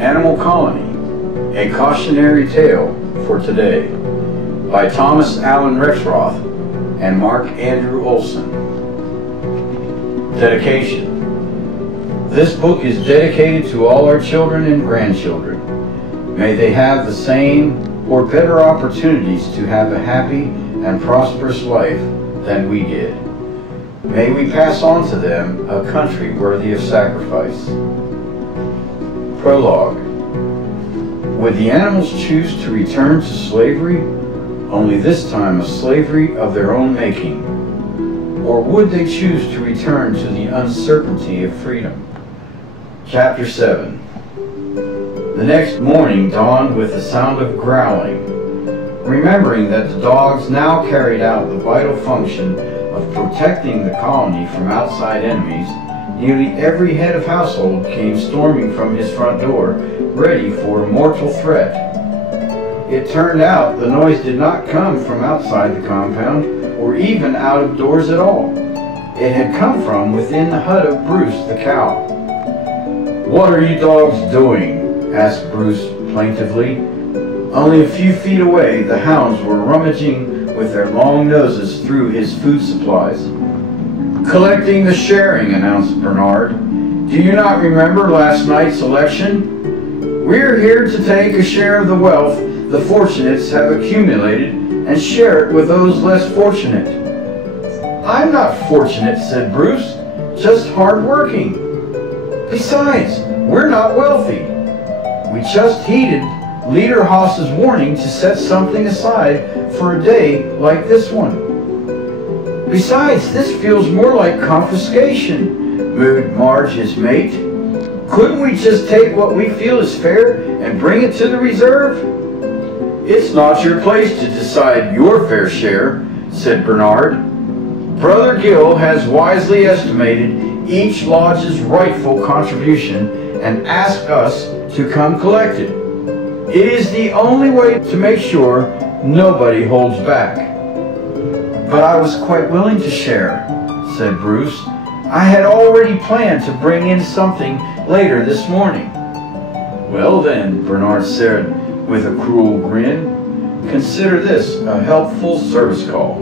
Animal Colony, A Cautionary Tale for Today, by Thomas Allen Rexroth and Mark Andrew Olson. Dedication. This book is dedicated to all our children and grandchildren. May they have the same or better opportunities to have a happy and prosperous life than we did. May we pass on to them a country worthy of sacrifice. Prologue. Would the animals choose to return to slavery, only this time a slavery of their own making? Or would they choose to return to the uncertainty of freedom? Chapter 7. The next morning dawned with the sound of growling. Remembering that the dogs now carried out the vital function of protecting the colony from outside enemies, nearly every head of household came storming from his front door, ready for a mortal threat. It turned out the noise did not come from outside the compound, or even out of doors at all. It had come from within the hut of Bruce the cow. "What are you dogs doing?" asked Bruce plaintively. Only a few feet away, the hounds were rummaging with their long noses through his food supplies. "Collecting the sharing," announced Bernard. "Do you not remember last night's election? We're here to take a share of the wealth the fortunates have accumulated and share it with those less fortunate." "I'm not fortunate," said Bruce, "just hard-working. Besides, we're not wealthy. We just heeded Leader Haas's warning to set something aside for a day like this one." "Besides, this feels more like confiscation," mooed Marge, his mate. "Couldn't we just take what we feel is fair and bring it to the reserve?" "It's not your place to decide your fair share," said Bernard. "Brother Gill has wisely estimated each lodge's rightful contribution and asked us to come collect it. It is the only way to make sure nobody holds back." "But I was quite willing to share," said Bruce. "I had already planned to bring in something later this morning." "Well then," Bernard said with a cruel grin, "consider this a helpful service call."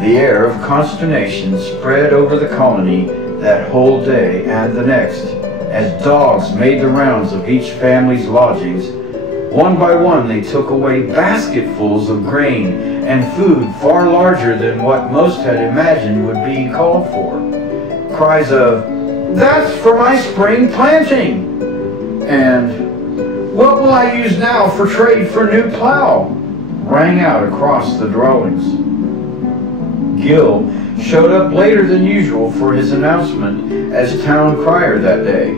The air of consternation spread over the colony that whole day and the next, as dogs made the rounds of each family's lodgings. One by one they took away basketfuls of grain and food far larger than what most had imagined would be called for. Cries of, "That's for my spring planting!" and "What will I use now for trade for new plow?" rang out across the dwellings. Gill showed up later than usual for his announcement as town crier that day.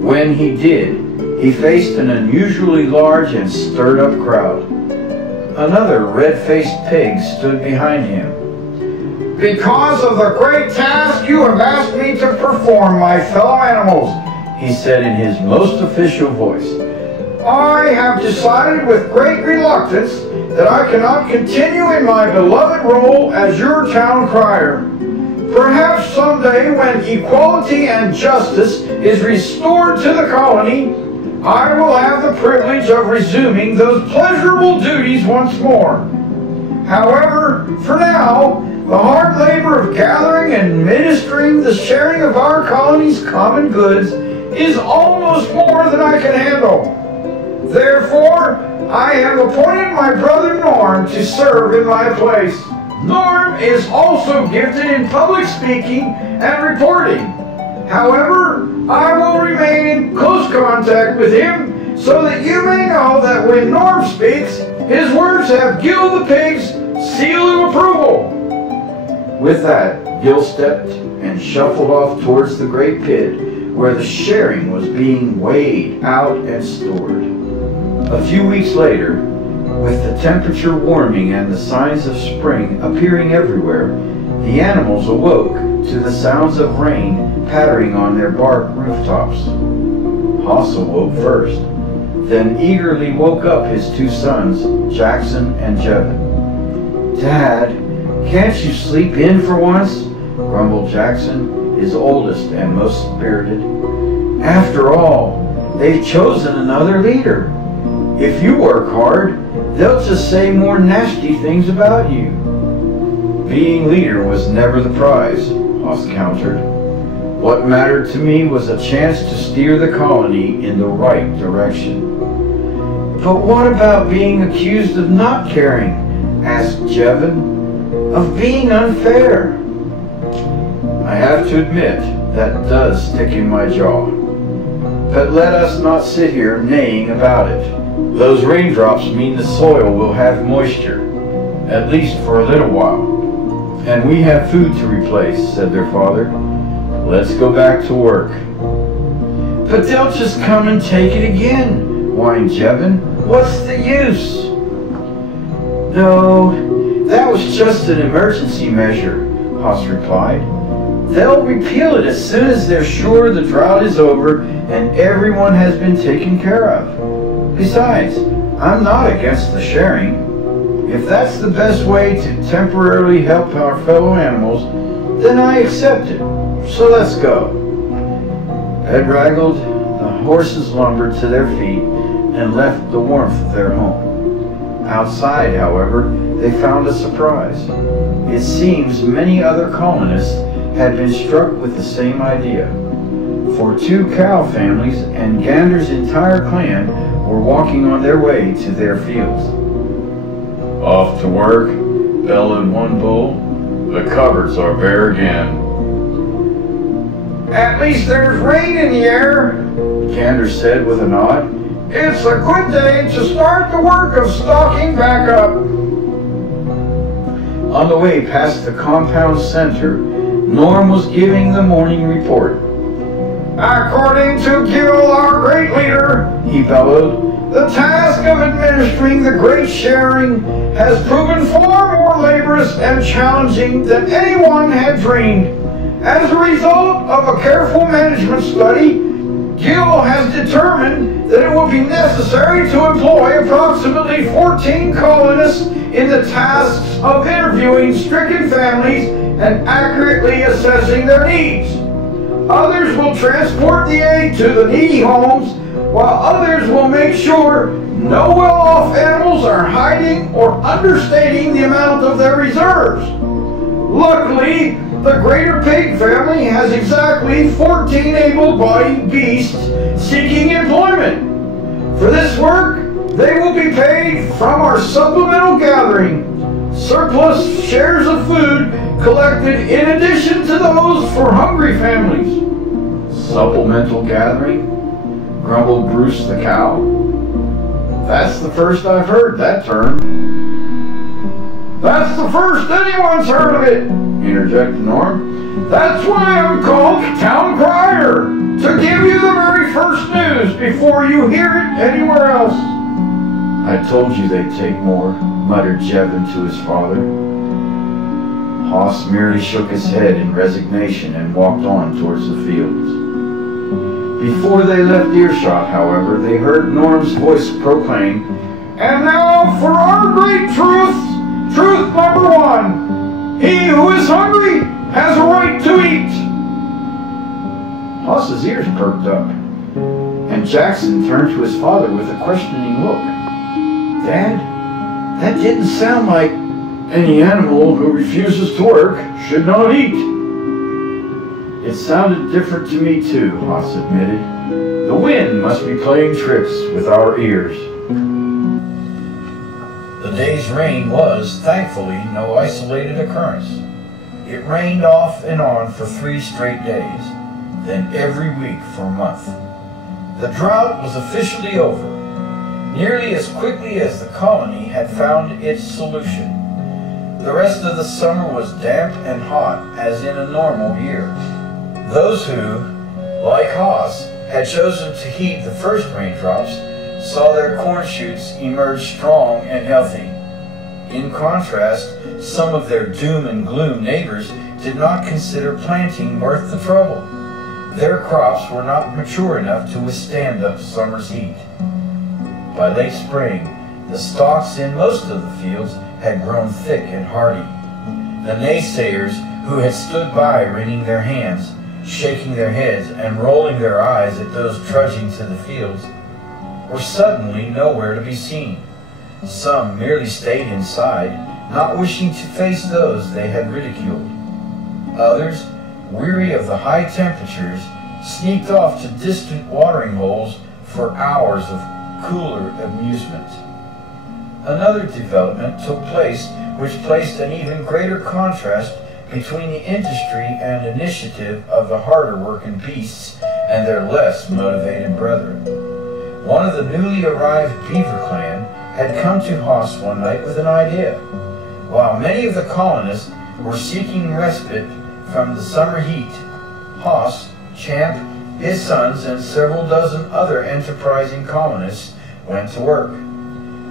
When he did, he faced an unusually large and stirred-up crowd. Another red-faced pig stood behind him. "Because of the great task you have asked me to perform, my fellow animals," he said in his most official voice, "I have decided with great reluctance that I cannot continue in my beloved role as your town crier. Perhaps someday when equality and justice is restored to the colony, I will have the privilege of resuming those pleasurable duties once more. However, for now, the hard labor of gathering and administering the sharing of our colony's common goods is almost more than I can handle. Therefore, I have appointed my brother Norm to serve in my place. Norm is also gifted in public speaking and reporting. However, I will remain in close contact with him so that you may know that when Norm speaks, his words have Gill the Pig's seal of approval." With that, Gill stepped and shuffled off towards the great pit where the sharing was being weighed out and stored. A few weeks later, with the temperature warming and the signs of spring appearing everywhere, the animals awoke to the sounds of rain pattering on their bark rooftops. Haas awoke first, then eagerly woke up his two sons, Jackson and Jevin. "Dad, can't you sleep in for once?" grumbled Jackson, his oldest and most spirited. "After all, They've chosen another leader. If you work hard, they'll just say more nasty things about you. Being leader was never the prize, Haas countered. What mattered to me was a chance to steer the colony in the right direction. But what about being accused of not caring? Asked Jevon. Of being unfair? I have to admit, that does stick in my jaw. But let us not sit here neighing about it. Those raindrops mean the soil will have moisture, at least for a little while. And we have food to replace, said their father. Let's go back to work. But they'll just come and take it again, whined Jevon. What's the use? No, that was just an emergency measure, Haas replied. They'll repeal it as soon as they're sure the drought is over and everyone has been taken care of. Besides, I'm not against the sharing. If that's the best way to temporarily help our fellow animals, then I accept it. So let's go. Bedraggled, the horses lumbered to their feet and left the warmth of their home. Outside, however, they found a surprise. It seems many other colonists had been struck with the same idea. For 2 cow families and Gander's entire clan were walking on their way to their fields. Off to work, bellowed one bull. The cupboards are bare again. At least there's rain in the air, Gander said with a nod. It's a good day to start the work of stocking back up. On the way past the compound center, Norm was giving the morning report. According to Gil, our great leader, he bellowed, the task of administering the great sharing has proven far more laborious and challenging than anyone had dreamed. As a result of a careful management study, Gil has determined that it will be necessary to employ approximately 14 colonists in the tasks of interviewing stricken families and accurately assessing their needs. Others will transport the aid to the needy homes, while others will make sure no well-off animals are hiding or understating the amount of their reserves. Luckily, the Greater Pig family has exactly 14 able-bodied beasts seeking employment. For this work, they will be paid from our supplemental gathering, surplus shares of food collected in addition to those for hungry families. Supplemental gathering? Grumbled Bruce the cow. That's the first I've heard that term. That's the first anyone's heard of it, interjected Norm. That's why I'm called Town Crier, to give you the very first news before you hear it anywhere else. I told you they'd take more, muttered Jevon to his father. Haas merely shook his head in resignation and walked on towards the fields. Before they left earshot, however, they heard Norm's voice proclaim, And now for our great truth, truth number 1. He who is hungry has a right to eat. Haas's ears perked up, and Jackson turned to his father with a questioning look. Dad, that didn't sound like any animal who refuses to work should not eat. It sounded different to me too, Haas admitted. The wind must be playing tricks with our ears. The day's rain was, thankfully, no isolated occurrence. It rained off and on for 3 straight days, then every week for a month. The drought was officially over, nearly as quickly as the colony had found its solution. The rest of the summer was damp and hot as in a normal year. Those who, like Haas, had chosen to heed the first raindrops saw their corn shoots emerge strong and healthy. In contrast, some of their doom and gloom neighbors did not consider planting worth the trouble. Their crops were not mature enough to withstand the summer's heat. By late spring, the stalks in most of the fields had grown thick and hardy. The naysayers who had stood by wringing their hands shaking their heads and rolling their eyes at those trudging to the fields, were suddenly nowhere to be seen. Some merely stayed inside, not wishing to face those they had ridiculed. Others, weary of the high temperatures, sneaked off to distant watering holes for hours of cooler amusement. Another development took place which placed an even greater contrast between the industry and initiative of the harder working beasts and their less motivated brethren. One of the newly arrived beaver clan had come to Haas one night with an idea. While many of the colonists were seeking respite from the summer heat, Haas, Champ, his sons, and several dozen other enterprising colonists went to work.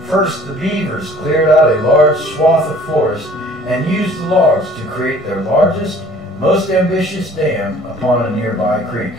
First, the beavers cleared out a large swath of forest and used the logs to create their largest, most ambitious dam upon a nearby creek.